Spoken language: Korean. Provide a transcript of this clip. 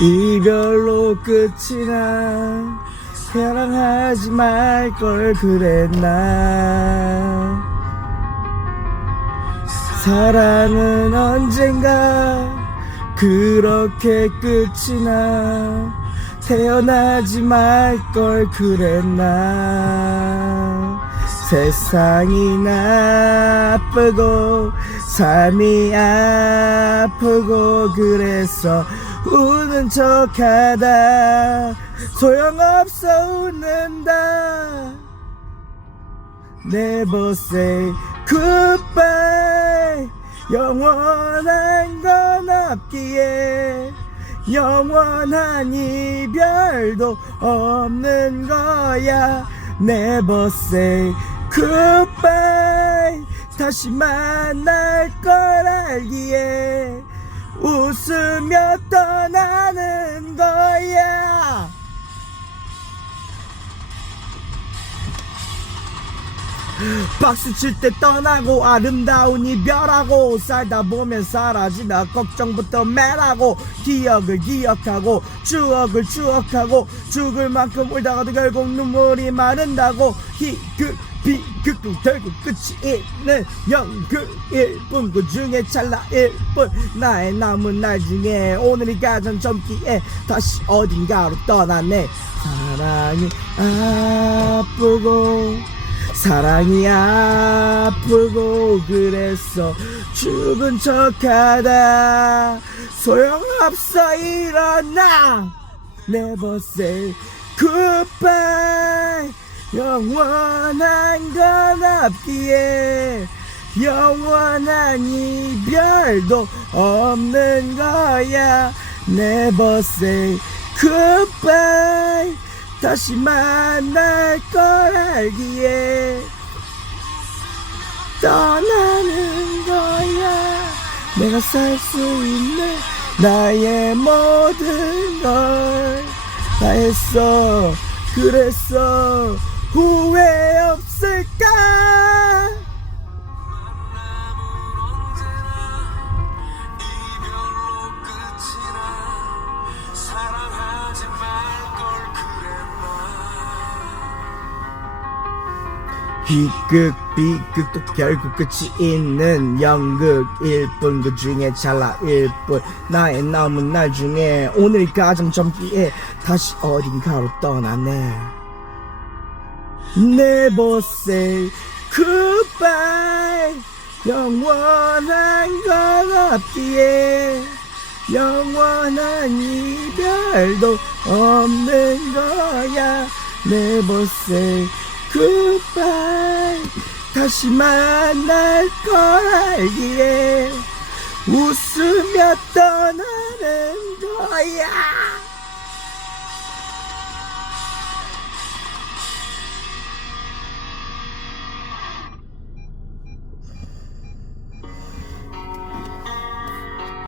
이별로 끝이 나. 사랑하지 말 걸 그랬나. 사랑은 언젠가 그렇게 끝이 나. 태어나지 말 걸 그랬나. 세상이 나쁘고 삶이 아프고 그래서 우는 척하다. 소용없어 웃는다. Never say goodbye. 영원한 건 없기에 영원한 이별도 없는 거야. Never say goodbye. 다시 만날 걸 알기에 웃으며 떠 박수 칠 때 떠나고 아름다운 이별하고 살다 보면 사라지나 걱정부터 매라고 기억을 기억하고 추억을 추억하고 죽을 만큼 울다가도 결국 눈물이 마른다고 희극 비극도 결국 끝이 있는 연극일 뿐 그 중에 찰나일 뿐. 나의 남은 날 중에 오늘이 가장 젊기에 다시 어딘가로 떠나네. 사랑이 아프고 사랑이 아프고 그래서 죽은 척하다. 소용없어 일어나. Never say goodbye. 영원한 건 없기에 영원한 이별도 없는 거야. Never say goodbye 다시 만날 걸 알기에 떠나는 거야. 내가 살 수 있는 나의 모든 걸 다 했어. 그랬어. 후회 없을까 희극 비극도 결국 끝이 있는 연극일 뿐 그 중에 찰나일 뿐 나의 남은 날 중에 오늘이 가장 젊기에 다시 어딘가로 떠나네. Never say goodbye. 영원한 건 없기에 영원한 이별도 없는 거야. Never say goodbye. 다시 만날 걸 알기에 웃으며 떠나는 거야